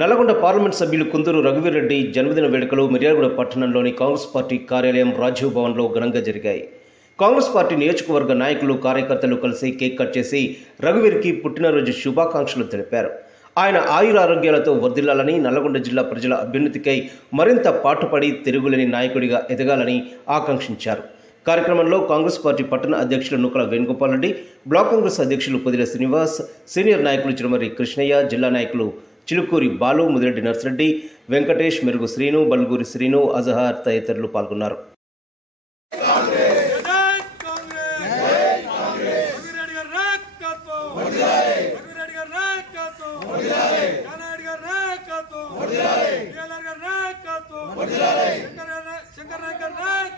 Nalgonda parliament సభ్యులు కుందూరు రఘువీరెడ్డి జన్మదిన వేడుకలు మిర్యాలగూడ పట్టణంలోని కాంగ్రెస్ పార్టీ కార్యాలయం రాజీవ్ భవన్లో ఘనంగా జరిగాయి. కాంగ్రెస్ పార్టీ నియోజకవర్గ నాయకులు కార్యకర్తలు కలిసి కేక్ కట్ చేసి రఘువీర్కి పుట్టినరోజు శుభాకాంక్షలు తెలిపారు. ఆయన ఆయురారోగ్యాలతో వర్ధిల్లాలని నల్లగొండ జిల్లా ప్రజల అభ్యున్నతికై మరింత పాటుపడి తిరుగులేని నాయకుడిగా ఎదగాలని ఆకాంక్షించారు. కార్యక్రమంలో కాంగ్రెస్ పార్టీ పట్టణ అధ్యక్షులు నుకల వేణుగోపాల్ రెడ్డి బ్లాక్ కాంగ్రెస్ అధ్యక్షులు పొదిల శ్రీనివాస్ సీనియర్ నాయకులు చిరుమరి కృష్ణయ్య జిల్లా నాయకులు చిలుకూరి బాలు ముదిరెడ్డి నర్సిరెడ్డి వెంకటేష్ మెరుగు శ్రీను బల్గూరి శ్రీను అజహార్ తదితరులు పాల్గొన్నారు. జై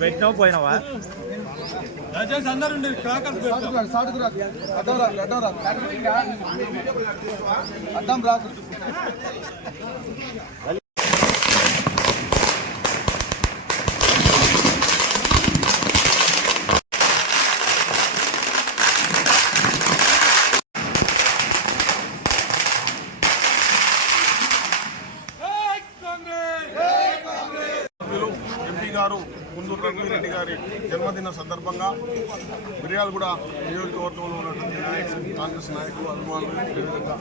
పెట్టినావు పోయినావా దయచేసి అందరూ సాటుకు రాదు అడ్డం రాదు అడ్డం రాదు అడ్డం రాదు జై కాంగ్రెస్ సభ్యులు ఎంపీ గారు కుందూరు రఘువీరెడ్డి గారి జన్మదిన సందర్భంగా మిర్యాలగూడ నియోజకవర్గంలో ఉన్నటువంటి నాయకులు కాంగ్రెస్ నాయకులు అభిమానులు అదేవిధంగా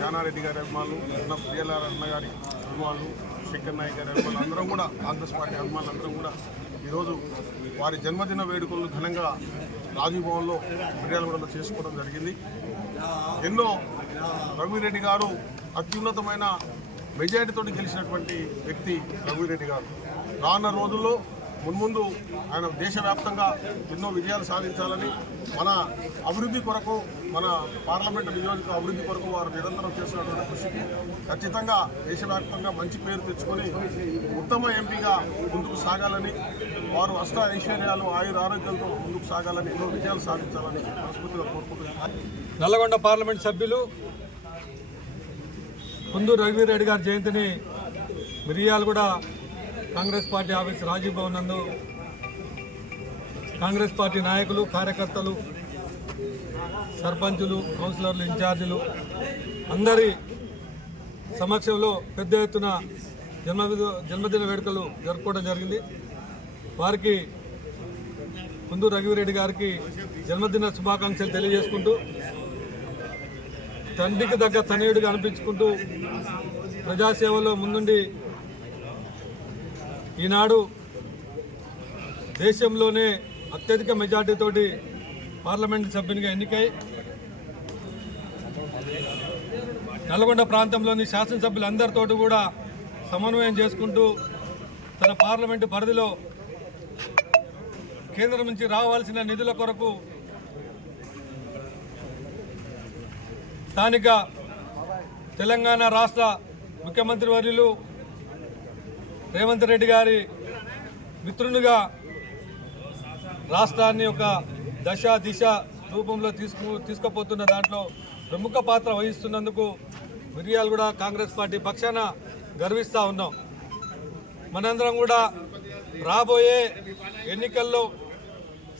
జానారెడ్డి గారి అభిమానులు అన్న ప్రియలార అన్న గారి అభిమానులు శంకర్ నాయక్ గారి అభిమానులు అందరం కూడా కాంగ్రెస్ పార్టీ అభిమానులు అందరం కూడా ఈరోజు వారి జన్మదిన వేడుకలను ఘనంగా రాజీవ్ భవన్లో మిర్యాలగూడలో చేసుకోవడం జరిగింది. ఎన్నో రఘువీరెడ్డి గారు అత్యున్నతమైన మెజారిటీతో గెలిచినటువంటి వ్యక్తి రఘువీరెడ్డి గారు. రానున్న రోజుల్లో మున్ముందు ఆయన దేశవ్యాప్తంగా ఎన్నో విజయాలు సాధించాలని మన అభివృద్ధి కొరకు మన పార్లమెంటు నియోజక అభివృద్ధి కొరకు వారు నిరంతరం చేస్తున్నటువంటి కృషికి ఖచ్చితంగా దేశవ్యాప్తంగా మంచి పేరు తెచ్చుకొని ఉత్తమ ఎంపీగా ముందుకు సాగాలని వారు అష్ట ఐశ్వర్యాలు ఆయుర ఆరోగ్యంతో ముందుకు సాగాలని ఎన్నో విజయాలు సాధించాలని మనస్ఫూర్తిగా కోరుకుంటున్నాను. నల్లగొండ పార్లమెంట్ సభ్యులు కుందూరు రఘువీరెడ్డి గారి జయంతిని మిరియాలు కూడా Congress party office Rajiv Bhavan నందు కాంగ్రెస్ పార్టీ నాయకులు కార్యకర్తలు సర్పంచులు కౌన్సిలర్లు ఇన్ఛార్జీలు అందరి సమక్షంలో పెద్ద ఎత్తున జన్మ జన్మదిన వేడుకలు జరుపుకోవడం జరిగింది. వారికి కుందు రఘువీరెడ్డి గారికి జన్మదిన శుభాకాంక్షలు తెలియజేసుకుంటూ తండ్రికి దగ్గర తనయుడిగా అనిపించుకుంటూ ప్రజాసేవలో ముందుండి ఈనాడు దేశంలోనే అత్యధిక మెజార్టీతోటి పార్లమెంట్ సభ్యునిగా ఎన్నికై నల్గొండ ప్రాంతంలోని శాసనసభ్యులందరితోటి కూడా సమన్వయం చేసుకుంటూ తన పార్లమెంటు పరిధిలో కేంద్రం నుంచి రావాల్సిన నిధుల కొరకు స్థానిక తెలంగాణ రాష్ట్ర ముఖ్యమంత్రి వర్యులు రేవంత్ రెడ్డి గారి మిత్రునిగా రాష్ట్రాన్ని ఒక దశ దిశ రూపంలో తీసుకు తీసుకుపోతున్న దాంట్లో ప్రముఖ పాత్ర వహిస్తున్నందుకు మిరియాలు కూడా కాంగ్రెస్ పార్టీ పక్షాన గర్విస్తూ ఉన్నాం. మనందరం కూడా రాబోయే ఎన్నికల్లో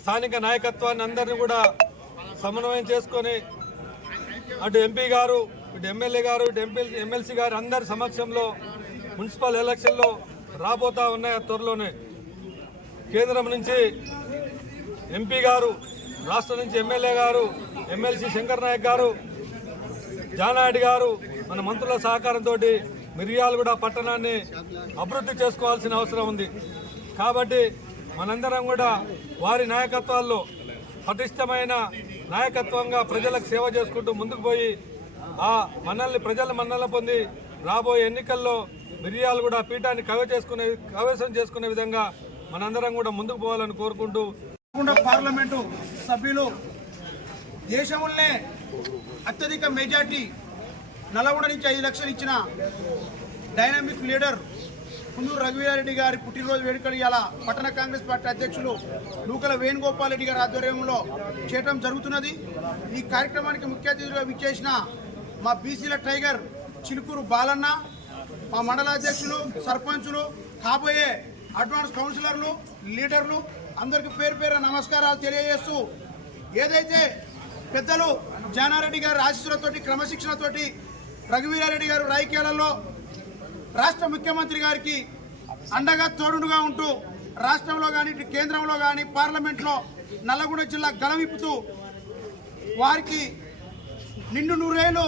స్థానిక నాయకత్వాన్ని అందరినీ కూడా సమన్వయం చేసుకొని అటు ఎంపీ గారు ఇటు ఎమ్మెల్యే గారు ఇటు ఎంపీ ఎమ్మెల్సీ గారు అందరి సమక్షంలో మున్సిపల్ ఎలక్షన్లో రాబోతా ఉన్నాయి త్వరలోనే. కేంద్రం నుంచి ఎంపీ గారు రాష్ట్రం నుంచి ఎమ్మెల్యే గారు ఎమ్మెల్సీ శంకర్ నాయక్ గారు జానాయుడు గారు మన మంత్రుల సహకారంతో మిర్యాలగూడ పట్టణాన్ని అభివృద్ధి చేసుకోవాల్సిన అవసరం ఉంది. కాబట్టి మనందరం కూడా వారి నాయకత్వాల్లో పటిష్టమైన నాయకత్వంగా ప్రజలకు సేవ చేసుకుంటూ ముందుకు పోయి ఆ మనల్ని ప్రజల మన్నల పొంది రాబోయే ఎన్నికల్లో మిరియాలు కూడా పీఠాన్ని కవ చేసుకునే కవేశం చేసుకునే విధంగా మనందరం కూడా ముందుకు పోవాలని కోరుకుంటూ పార్లమెంటు సభ్యులు దేశంలోనే అత్యధిక మెజార్టీ నల్గొండ నుంచి ఐదు లక్షలు ఇచ్చిన డైనామిక్ లీడర్ కుందూరు రఘువీరారెడ్డి గారి పుట్టినరోజు వేడుకలు ఇలా పట్టణ కాంగ్రెస్ పార్టీ అధ్యక్షులు నూకల వేణుగోపాల్ రెడ్డి గారి ఆధ్వర్యంలో చేయటం జరుగుతున్నది. ఈ కార్యక్రమానికి ముఖ్య అతిథిగా విచ్చేసిన మా బీసీల టైగర్ చిలుకూరు బాలన్న మా మండలాధ్యక్షులు సర్పంచులు కాబోయే అడ్వాన్స్ కౌన్సిలర్లు లీడర్లు అందరికి పేరు పేరు నమస్కారాలు తెలియజేస్తూ ఏదైతే పెద్దలు జానారెడ్డి గారు ఆశీస్సులతోటి క్రమశిక్షణతోటి రఘువీరారెడ్డి గారు రాజకీయాలలో రాష్ట్ర ముఖ్యమంత్రి గారికి అండగా తోడుగా ఉంటూ రాష్ట్రంలో కానీ కేంద్రంలో కానీ పార్లమెంట్లో నల్లగొండ జిల్లా గలవిప్పుతూ వారికి నిండు నూరేళ్ళు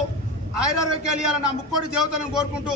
ఆయురారోగ్యాలు ఇవ్వాలని ఆ ముక్కోటి దేవతలను కోరుకుంటూ